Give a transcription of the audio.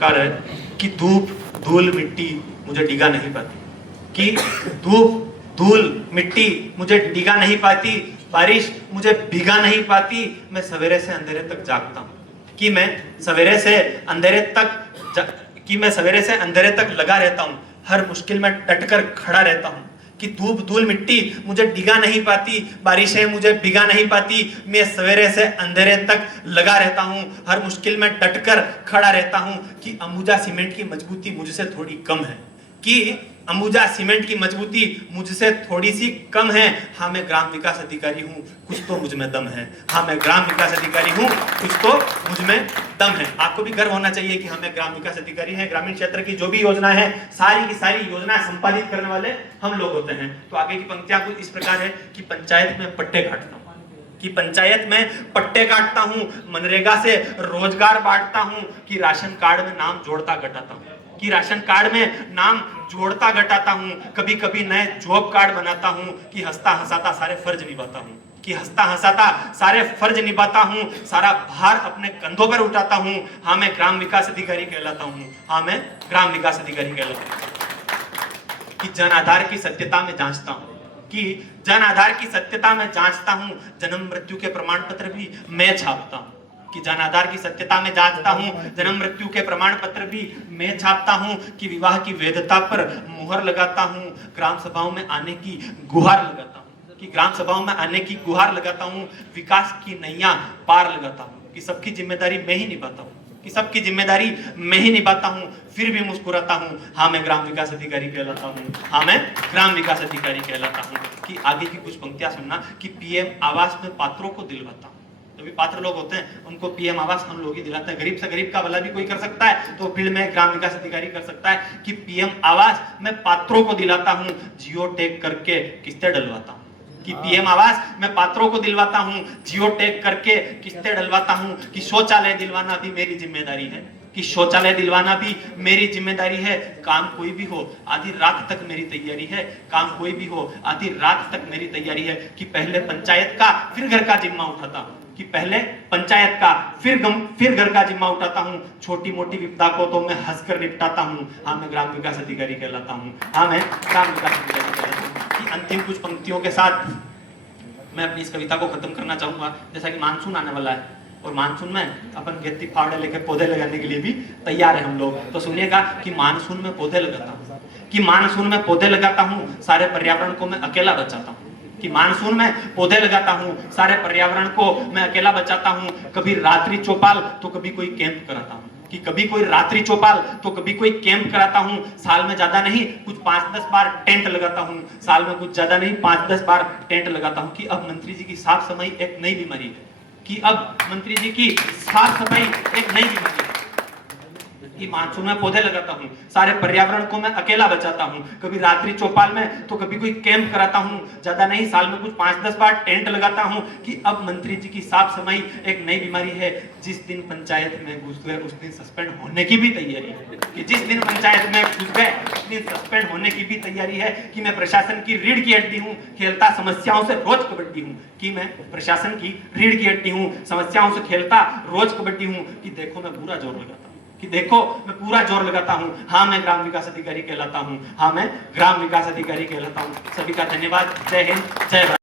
प्रकार है कि धूप धूल मिट्टी मुझे डिगा नहीं पाती, कि धूप धूल मिट्टी मुझे डिगा नहीं पाती, बारिश मुझे भिगा नहीं पाती, मैं सवेरे से अंधेरे तक जागता हूँ, कि मैं सवेरे से अंधेरे तक लगा रहता हूँ, हर मुश्किल में डटकर खड़ा रहता हूँ, कि धूप धूल मिट्टी मुझे डिगा नहीं पाती, बारिशें मुझे भिगा नहीं पाती, मैं सवेरे से अंधेरे तक लगा रहता हूँ, हर मुश्किल में डटकर खड़ा रहता हूँ, कि अंबुजा सीमेंट की मजबूती मुझसे थोड़ी कम है, कि अंबुजा सीमेंट की मजबूती मुझसे थोड़ी सी कम है, हाँ मैं ग्राम विकास अधिकारी हूँ, कुछ तो मुझ में दम है, हाँ मैं ग्राम विकास अधिकारी हूँ, कुछ तो मुझ में दम है। आपको भी गर्व होना चाहिए कि हाँ मैं ग्राम विकास अधिकारी हैं। ग्रामीण क्षेत्र की जो भी योजना है, सारी की सारी योजना संपादित करने वाले हम लोग होते हैं। तो आगे की पंक्तियां कुछ इस प्रकार है कि पंचायत में पट्टे काटता हूँ, कि पंचायत में पट्टे काटता हूँ, मनरेगा से रोजगार बांटता हूँ, कि राशन कार्ड में नाम जोड़ता घटाता हूँ, कि राशन कार्ड में नाम जोड़ता घटाता हूँ, कभी कभी नए जॉब कार्ड बनाता हूँ, कि हंसता हंसाता सारे फर्ज निभाता हूँ, कि हंसता हंसाता सारे फर्ज निभाता हूँ, सारा भार अपने कंधों पर उठाता हूँ, हाँ मैं ग्राम विकास अधिकारी कहलाता हूँ, हाँ मैं ग्राम विकास अधिकारी कहलाता हूँ। कि जन आधार की सत्यता में जांचता हूँ, कि जन आधार की सत्यता में जांचता हूँ, जन्म मृत्यु के प्रमाण पत्र भी मैं छापता हूँ, कि जन आधार की सत्यता में जांचता हूँ, जन्म मृत्यु के प्रमाण पत्र भी मैं छापता हूँ, कि विवाह की वैधता पर मुहर लगाता हूँ, ग्राम सभाओं में आने की गुहार लगाता हूँ, कि ग्राम सभाओं में आने की गुहार लगाता हूँ, विकास की नैया पार लगाता हूँ, कि सबकी जिम्मेदारी मैं ही निभाता हूँ, कि सबकी जिम्मेदारी मैं ही निभाता हूँ, फिर भी मुस्कुराता हूँ, हाँ मैं ग्राम विकास अधिकारी कहलाता हूँ, हाँ मैं ग्राम विकास अधिकारी कहलाता हूँ। कि आगे की कुछ पंक्तियां सुनना, कि पीएम आवास में पात्रों को दिलवाता हूँ। जो भी पात्र लोग होते हैं उनको पीएम आवास हम लोग ही दिलाते हैं। गरीब से गरीब का भला भी कोई कर सकता है तो फील्ड में ग्राम विकास अधिकारी कर सकता है, कि पीएम आवास मैं पात्रों को दिलाता हूँ, जियो टैग करके किस्तें डलवाता हूँ, कि पीएम आवास मैं पात्रों को दिलवाता हूँ, जियो टैग करके किस्तें डलवाता हूँ, कि शौचालय दिलवाना भी मेरी जिम्मेदारी है, कि शौचालय दिलवाना भी मेरी जिम्मेदारी है, काम कोई भी हो आधी रात तक मेरी तैयारी है, काम कोई भी हो आधी रात तक मेरी तैयारी है, कि पहले पंचायत का फिर घर का जिम्मा उठाता हूँ, कि पहले पंचायत का फिर घर का जिम्मा उठाता हूँ, छोटी मोटी विपदा को तो मैं हंसकर निपटाता हूँ, हाँ मैं ग्राम विकास अधिकारी कहलाता हूँ, हाँ मैं ग्राम विकास अधिकारी कहलाता हूँ। कि अंतिम कुछ पंक्तियों के साथ मैं अपनी इस कविता को खत्म करना चाहूंगा। जैसा कि मानसून आने वाला है और मानसून में अपन गेत्ती फावड़े लेके पौधे लगाने के लिए भी तैयार है हम लोग, तो सुनिएगा कि मानसून में पौधे लगाता हूँ, कि मानसून में पौधे लगाता हूँ, सारे पर्यावरण को मैं अकेला बचाता हूँ, कि मानसून में पौधे लगाता हूँ, सारे पर्यावरण को मैं अकेला बचाता हूँ, कभी रात्रि चौपाल तो कभी कोई कैंप कराता हूँ, कि कभी कोई रात्रि चौपाल तो कभी कोई कैंप कराता हूँ, साल में ज्यादा नहीं कुछ 5-10 बार टेंट लगाता हूँ, साल में कुछ ज्यादा नहीं 5-10 बार टेंट लगाता हूँ। कि अब मंत्री जी की साफ सफाई एक नई बीमारी है, कि अब मंत्री जी की साफ सफाई एक नई बीमारी है, कि मानसून में पौधे लगाता हूँ, सारे पर्यावरण को मैं अकेला बचाता हूँ, कभी रात्रि चौपाल में तो कभी कोई कैंप कराता हूँ, ज्यादा नहीं साल में कुछ 5-10 बार टेंट लगाता हूँ। कि अब मंत्री जी की साफ सफाई एक नई बीमारी है, जिस दिन पंचायत में घुस गए उस दिन सस्पेंड होने की भी तैयारी है, कि जिस दिन पंचायत में घुस गए उस दिन सस्पेंड होने की भी तैयारी है। कि मैं प्रशासन की रीढ़ की हड्डी हूँ, खेलता समस्याओं से रोज कबड्डी हूँ, कि मैं प्रशासन की रीढ़ की हड्डी हूँ, समस्याओं से खेलता रोज कबड्डी हूँ, कि देखो मैं पूरा जोर लगाता हूँ, कि देखो मैं पूरा जोर लगाता हूँ, हाँ मैं ग्राम विकास अधिकारी कहलाता हूँ, हाँ मैं ग्राम विकास अधिकारी कहलाता हूँ। सभी का धन्यवाद। जय हिंद, जय भारत।